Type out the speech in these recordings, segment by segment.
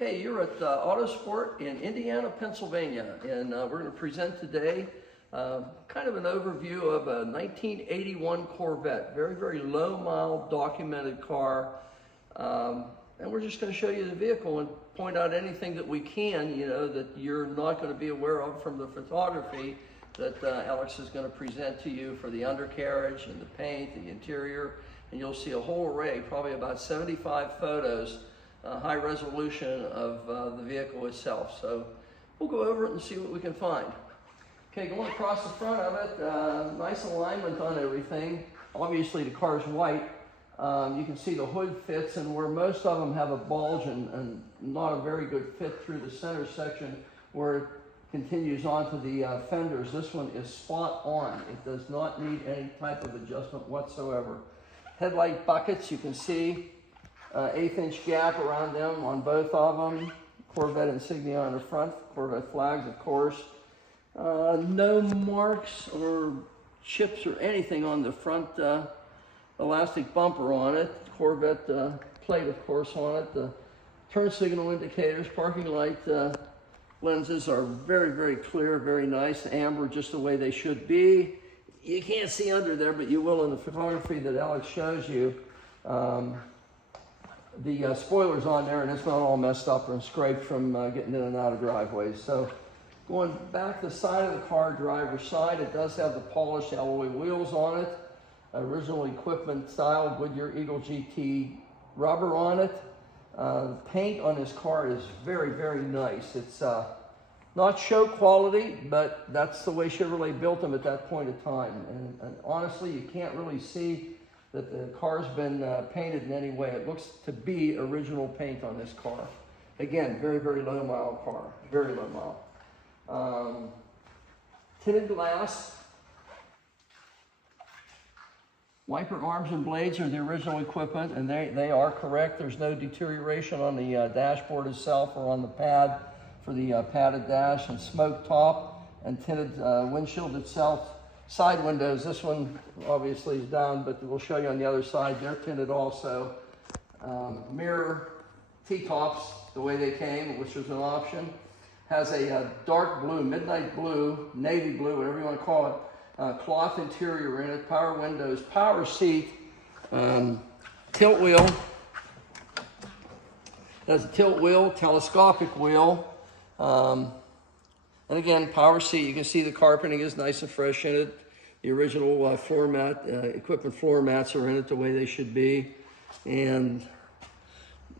Okay, you're at Autosport in Indiana, Pennsylvania, and we're going to present today kind of an overview of a 1981 Corvette. Very, very low mile documented car. And we're just going to show you the vehicle and point out anything that we can, you know, that you're not going to be aware of from the photography that Alex is going to present to you for the undercarriage and the paint, the interior, and you'll see a whole array, probably about 75 photos, high resolution of the vehicle itself. So we'll go over it and see what we can find. Okay, going across the front of it, nice alignment on everything. Obviously the car's white. You can see the hood fits, and where most of them have a bulge and not a very good fit through the center section where it continues onto the fenders, this one is spot on. It does not need any type of adjustment whatsoever. Headlight buckets, you can see 1/8-inch gap around them on both of them. Corvette insignia on the front, Corvette flags, of course. No marks or chips or anything on the front elastic bumper on it. Corvette plate, of course, on it. The turn signal indicators, parking light lenses are very, very clear, very nice. Amber, just the way they should be. You can't see under there, but you will in the photography that Alex shows you. The spoiler's on there, and it's not all messed up and scraped from getting in and out of driveways. So going back the side of the car, driver's side, it does have the polished alloy wheels on it. Original equipment style, Goodyear Eagle GT rubber on it. The paint on this car is very, very nice. It's not show quality, but that's the way Chevrolet built them at that point in time. And honestly, you can't really see that the car's been painted in any way. It looks to be original paint on this car. Again, very, very low mile car, very low mile. Tinted glass. Wiper arms and blades are the original equipment, and they are correct. There's no deterioration on the dashboard itself or on the pad for the padded dash, and smoke top and tinted windshield itself. Side windows, this one obviously is down, but we'll show you on the other side. They're tinted also. Mirror T-tops, the way they came, which was an option. Has a dark blue, midnight blue, navy blue, whatever you want to call it. Cloth interior in it, power windows, power seat, tilt wheel. Has a tilt wheel, telescopic wheel. And again, power seat. You can see the carpeting is nice and fresh in it. The original floor mat, equipment floor mats are in it the way they should be. And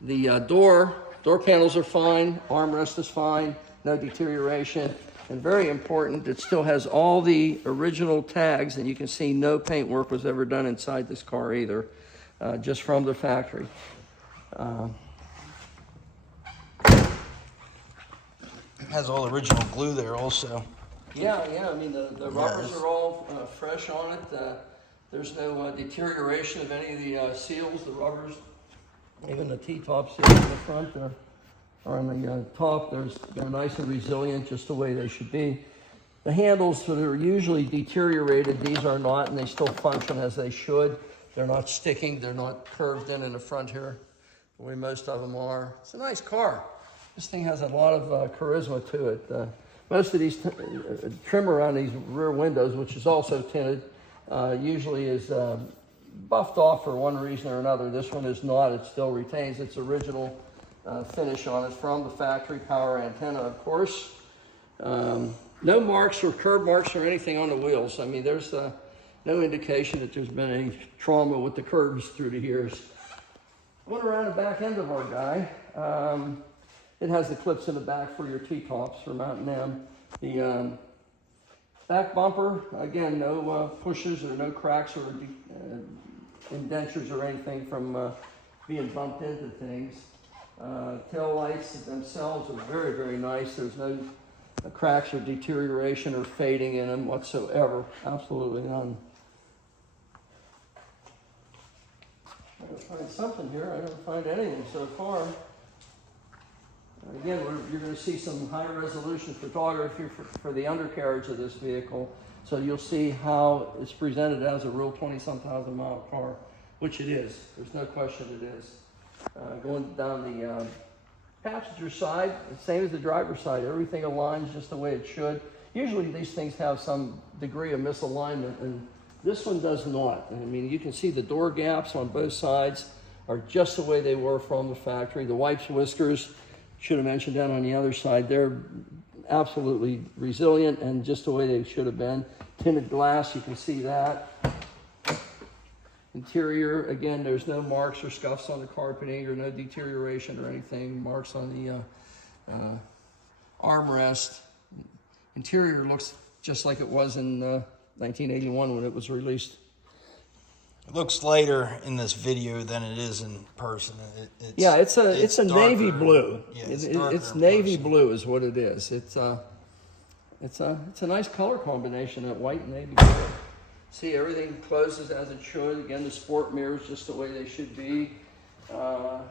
the door panels are fine, armrest is fine, no deterioration. And very important, it still has all the original tags, and you can see no paint work was ever done inside this car either, just from the factory. Has all original glue there also. Yeah, I mean, the rubbers are all fresh on it. There's no deterioration of any of the seals, the rubbers, even the T-top seals in the front or on the top. They're nice and resilient, just the way they should be. The handles that are usually deteriorated, these are not, and they still function as they should. They're not sticking, they're not curved in the front here, the way most of them are. It's a nice car. This thing has a lot of charisma to it. Most of these trim around these rear windows, which is also tinted, usually is buffed off for one reason or another. This one is not. It still retains its original finish on it from the factory. Power antenna, of course. No marks or curb marks or anything on the wheels. I mean, there's no indication that there's been any trauma with the curbs through the years. Going around the back end of our guy, it has the clips in the back for your T-tops for mounting them. The back bumper, again, no pushes or no cracks or indentures or anything from being bumped into things. Tail lights themselves are very, very nice. There's no cracks or deterioration or fading in them whatsoever. Absolutely none. I'm going to find something here. I don't find anything so far. Again, you're going to see some high resolution photography for the undercarriage of this vehicle. So you'll see how it's presented as a real 20-some thousand mile car, which it is. There's no question it is. Going down the passenger side, same as the driver's side. Everything aligns just the way it should. Usually these things have some degree of misalignment, and this one does not. I mean, you can see the door gaps on both sides are just the way they were from the factory. The wipes whiskers, should have mentioned down on the other side, they're absolutely resilient and just the way they should have been. Tinted glass, you can see that. Interior, again, there's no marks or scuffs on the carpeting or no deterioration or anything. Marks on the armrest. Interior looks just like it was in 1981 when it was released. It looks lighter in this video than it is in person. It's a navy blue. Yeah, it's navy blue is what it is. It's a nice color combination, that white and navy blue. See, everything closes as it should. Again, the sport mirrors just the way they should be. You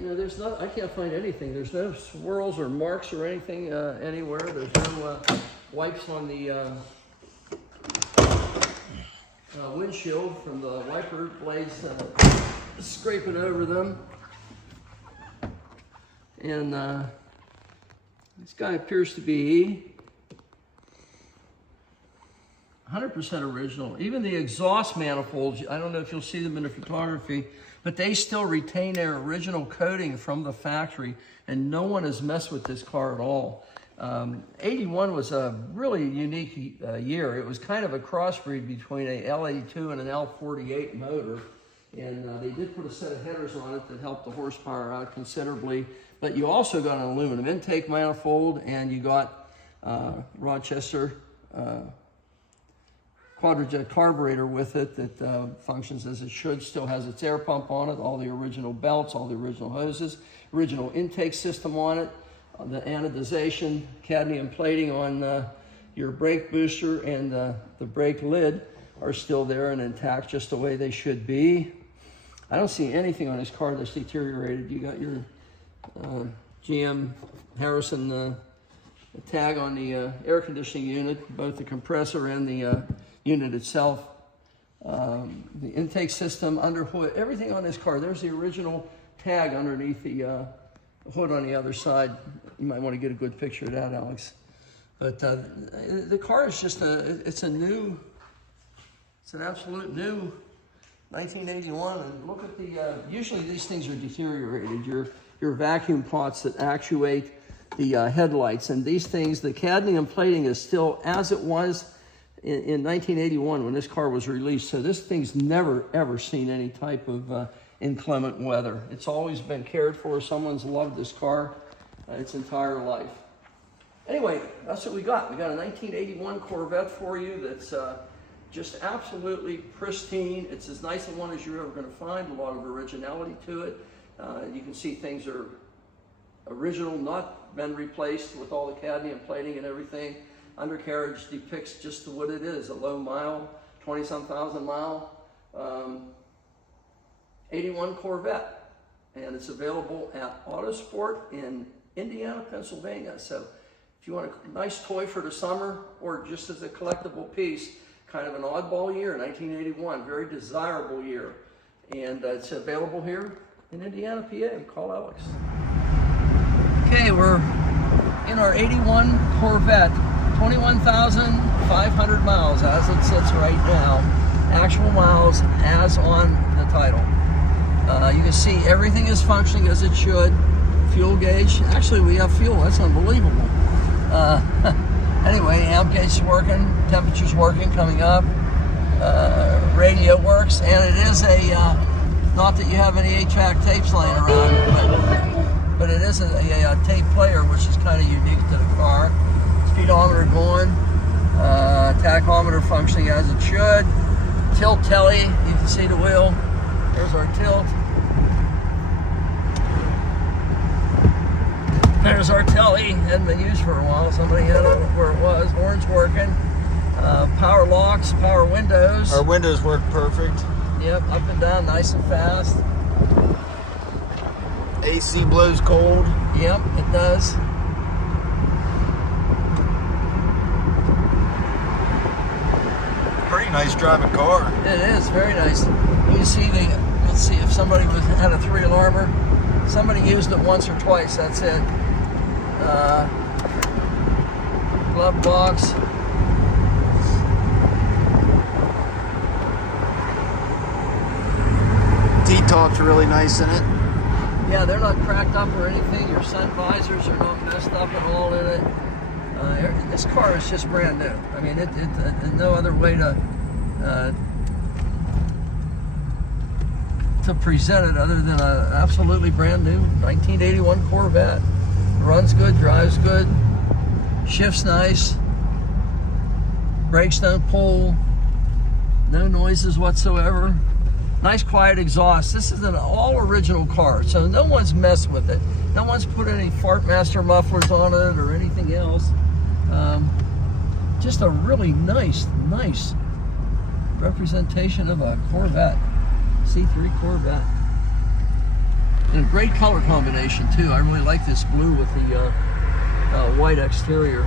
know, there's not, I can't find anything. There's no swirls or marks or anything anywhere. There's no wipes on the windshield from the wiper blades scraping over them. And this guy appears to be 100% original. Even the exhaust manifolds, I don't know if you'll see them in the photography, but they still retain their original coating from the factory, and no one has messed with this car at all. 81 was a really unique year. It was kind of a crossbreed between a L82 and an L48 motor, and they did put a set of headers on it that helped the horsepower out considerably, but you also got an aluminum intake manifold, and you got Rochester quadrajet carburetor with it that functions as it should, still has its air pump on it, all the original belts, all the original hoses, original intake system on it, the anodization, cadmium plating on your brake booster and the brake lid are still there and intact just the way they should be. I don't see anything on this car that's deteriorated. You got your GM Harrison tag on the air conditioning unit, both the compressor and the unit itself. The intake system, under hood, everything on this car. There's the original tag underneath the hood on the other side. You might want to get a good picture of that, Alex. But the car is just it's an absolute new 1981. And look at the, usually these things are deteriorated. Your vacuum pots that actuate the headlights, and these things, the cadmium plating is still as it was in 1981 when this car was released. So this thing's never ever seen any type of inclement weather. It's always been cared for. Someone's loved this car its entire life. Anyway, that's what we got. We got a 1981 Corvette for you that's just absolutely pristine. It's as nice a one as you're ever going to find. A lot of originality to it. You can see things are original, not been replaced with all the cadmium plating and everything. Undercarriage depicts just what it is, a low mile, 20-some thousand mile 81 Corvette. And it's available at Autosport in Indiana, Pennsylvania. So if you want a nice toy for the summer or just as a collectible piece, kind of an oddball year, 1981, very desirable year. And it's available here in Indiana, PA. Call Alex. Okay, we're in our 81 Corvette, 21,500 miles as it sits right now. Actual miles as on the title. You can see everything is functioning as it should. Fuel gauge, actually we have fuel, that's unbelievable. Anyway, amp gauge is working, temperature's working, coming up. Radio works, and it is a, not that you have any 8-track tapes laying around, but it is a tape player, which is kind of unique to the car. Speedometer going, tachometer functioning as it should. Tilt telly, you can see the wheel. There's our tilt. There's our telly, hadn't been used for a while. Somebody had it where it was. Horns working. Power locks, power windows. Our windows work perfect. Yep, up and down, nice and fast. AC blows cold. Yep, it does. Pretty nice driving car. It is very nice. You can see the, let's see if somebody had a 3-alarmer. Somebody used it once or twice, that's it. Glove box. T-top's really nice in it. Yeah, they're not cracked up or anything. Your sun visors are not messed up at all in it. This car is just brand new. I mean, no other way to present it other than a absolutely brand new 1981 Corvette. Runs good, drives good, shifts nice, brakes don't pull, no noises whatsoever. Nice quiet exhaust. This is an all original car, so no one's messed with it. No one's put any Fart Master mufflers on it or anything else. Just a really nice representation of a Corvette, C3 Corvette. And a great color combination too. I really like this blue with the white exterior.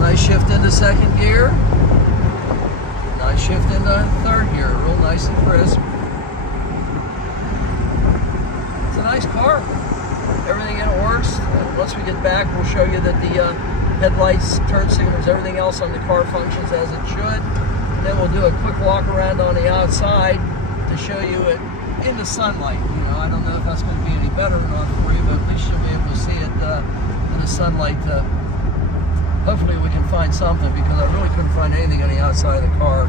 Nice shift into second gear. Nice shift into third gear. Real nice and crisp. It's a nice car. Everything in it works. Once we get back, we'll show you that the headlights, turn signals, everything else on the car functions as it should. And then we'll do a quick walk around on the outside to show you it in the sunlight. You know, I don't know if that's going to be any better or not for you, but at least you'll be able to see it in the sunlight. Hopefully we can find something, because I really couldn't find anything on the outside of the car.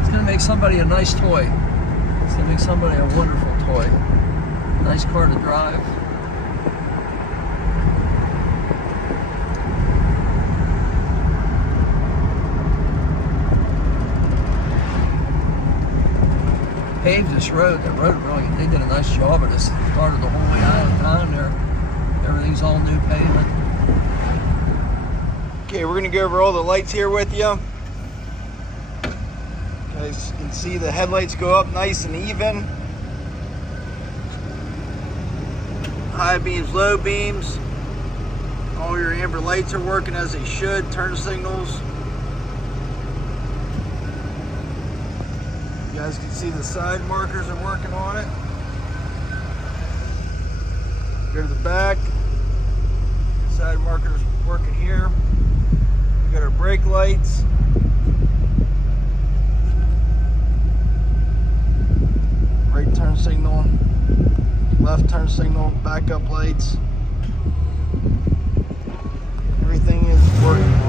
It's going to make somebody a nice toy. It's going to make somebody a wonderful toy. Nice car to drive. Paved this road. The road really, they did a nice job of this. Started the whole way out of town there. Everything's all new pavement. Okay, we're gonna go over all the lights here with you. As you can see, the headlights go up nice and even. High beams, low beams. All your amber lights are working as they should. Turn signals. You guys can see the side markers are working on it. Go to the back. Side markers working here. We got our brake lights. Right turn signal. Left turn signal. Backup lights. Everything is working.